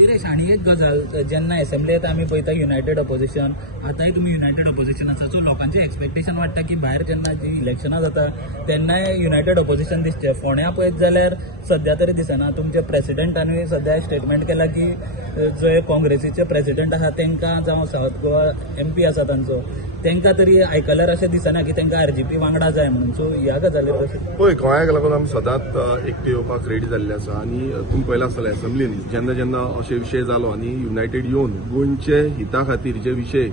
विरेश आणि एक गजाल जेन्ना असेंब्लीत आमी पळयता युनायटेड अपोजिशन आतांय तुमी युनायटेड अपोजिशन आसा सो लोकांचे एक्सपेक्टेशन वाडटा की भायर जेन्ना जी इलेक्शनां जाता तेन्नाय युनायटेड अपोजिशन दिसचें फोंड्या पळयत जाल्यार सध्या तरी दिसना तुमचे प्रेसिडेंटानूय सध्या स्टेटमेंट केला की जे काँग्रेसीचे प्रेसिडेंट आसा तांकां जावं सावथ गोवा MP आसा तांचो तांकां तरी आयकल्यार अशें दिसना की तांकां RGP वांगडा जाय म्हणून सो ह्या गजालीर कशें पळय गोंयाक लागून आमी सदांच एकटे येवपाक रेडी जाल्ले आसा आनी तुमी पळयलां आसतलें असेंब्लीन जेन्ना जेन्ना अशे विशय जालो आनी युनायटेड येवन गोंयचे हिता खातीर जे विशय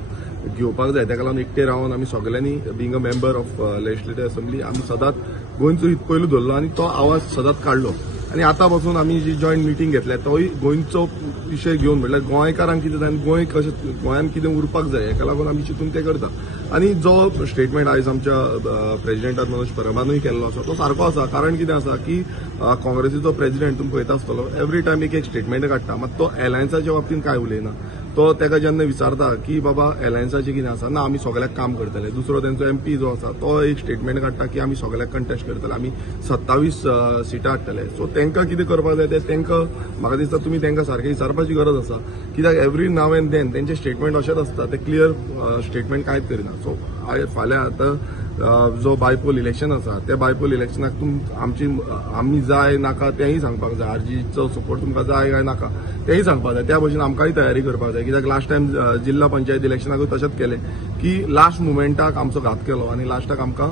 घेवपाक जाय ताका लागून एकटे रावन आमी सगळ्यांनी being a member of legislative assembly आमी सदांच गोंयचो हित पयलू धरलो आनी तो आवाज सदांच काडलो आनी आतां पासून आमी जी जॉयंट मिटींग घेतल्या तोय गोंयचो विशय घेवन म्हटल्यार गोंयकारांक कितें जाय आनी गोंय कशें गोंयान कितें उरपाक जाय हेका लागून आमी चिंतून तें करता आनी जो स्टेटमेंट आयज आमच्या प्रेसिडेंटान मनोज परमानूय केल्लो आसा तो सारको आसा कारण कितें आसा की काँग्रेसीचो प्रेसिडेंट तुमी पळयता आसतलो एवरी टायम एक स्टेटमेंट काडटा मात तो एलायन्साच्या बाबतींत काय उलयना तो ताका जेन्ना विचारता की बाबा एलायन्साचें कितें आसा ना आमी सगळ्याक काम करतले दुसरो तेंचो MP जो आसा तो एक स्टेटमेंट काडटा की आमी सगळ्याक कंटेस्ट करतले आमी 27 सिटां हाडटले सो तांकां कितें करपाक जाय तें तांकां म्हाका दिसता तुमी तांकां सारकें विचारपाची गरज आसा कित्याक एवरी नाव एंड देन तेंचे स्टेटमेंट अशेंच आसता ते क्लियर स्टेटमेंट कांयच करिना सो फाल्यां आतां जो बायपोल इलेक्शन आसा त्या बायपोल इलेक्शनाक आमी जाय नाका तेंय सांगपाक जाय RGPचो सपोर्ट तुमकां जाय काय नाका तेंय सांगपाक जाय त्या भशेन आमकांय तयारी करपाक जाय कित्याक लास्ट टायम जिल्हा पंचायत इलेक्शनाकूय तशेंच केलें की लास्ट मुमेंटाक आमचो घात केलो आनी लास्टाक आमकां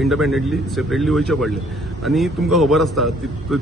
इंडिपेंडंटली सेपरेटली वयचें पडलें आनी तुमकां खबर आसता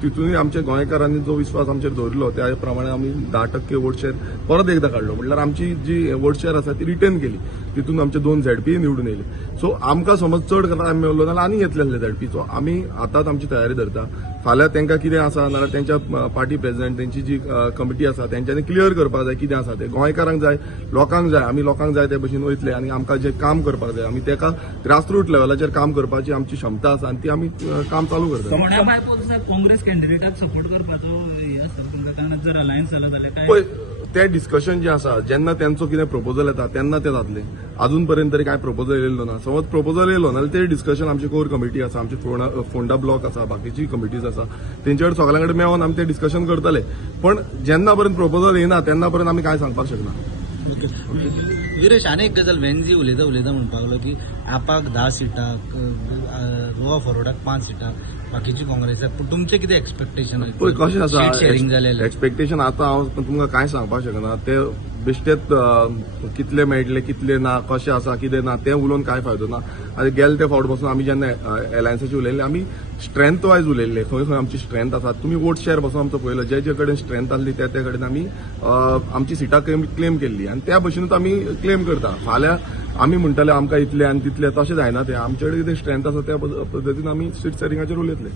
तितूनय आमच्या गोंयकारांनी जो विस्वास आमचेर दवरलो त्या प्रमाणे आमी 10% वोट शेअर परत एकदां काडलो म्हटल्यार आमची जी वोट शेअर आसा ती रिटर्न केली तितून आमचे 2 ZP निवडून येयले सो आमकां समज चड टायम मेळ्ळो जाल्यार आनी घेतलेले ZP सो आमी आतांच आमची तयारी धरता फाल्यां तांकां कितें आसा नाल्यार तेंच्या पार्टी प्रेसिडेंट तेंची जी कमिटी आसा तेंच्यांनी क्लियर करपाक जाय कितें आसा तें गोंयकारांक जाय लोकांक जाय आमी लोकांक जाय ते भशेन वयतले आनी आमकां जें काम करपाक जाय आमी तेका ग्रासरूट लेवलाचेर काम करपाची आमची क्षमता आसा आनी ती आमी काम चालू करता काँग्रेस कॅन्डिडेटाक सपोर्ट करपाचो हे आसा तुमकां कारण जर अलायन्स जाला जाल्यार काय ते डिस्कशन जे आसा जेन्ना त्यांचो कितें प्रपोजल येता तेन्ना ते जातले अजून पर्यंत तरी काय प्रपोजल येयल्लो ना समज प्रपोजल येयलो नाल्यार ते डिस्कशन आमची कोर कमिटी आसा आमची फोंडा ब्लॉक आसा बाकीची कमिटीज आसा तेंचे कडेन सगळ्यां कडेन मेळोन आमी ते डिस्कशन करतले पण जेन्ना पर्यंत प्रपोजल येना तेन्ना पर्यंत आमी काय सांगपाक शकना विरेश अनेक गजाल वेंजी उलयता म्हणपाक लागलो की आपाक 10 सिटां गोवा फॉरवर्डाक 5 सिटां बाकीची काँग्रेसाक पूण तुमचे कितें एक्सपेक्टेशन कशें आसा शेअरिंग जालेलें एक्सपेक्टेशन आतां हांव तुमकां कांय सांगपाक शकना ते बेश्टेच कितले मेळटले कितले ना कशें आसा कितें ना तें उलोवन काय फायदो ना आनी गेले ते फावट पासून आमी जेन्ना एलायन्साचे उलयल्ले आमी स्ट्रेंथ वायज उलयल्ले खंय खंय आमची स्ट्रेंथ आसा तुमी वोट शेअर पासून आमचो पळयलो जे कडेन स्ट्रेंथ आसली त्या कडेन आमी आमची सिटां क्लेम केल्ली आनी त्या भशेनूच आमी क्लेम करता फाल्यां आमी म्हणटले आमकां इतले आनी तितले तशें जायना तें आमचे कडेन कितें स्ट्रेंथ आसा त्या पद्दतीन आमी सीट शेअरिंगाचेर उलयतले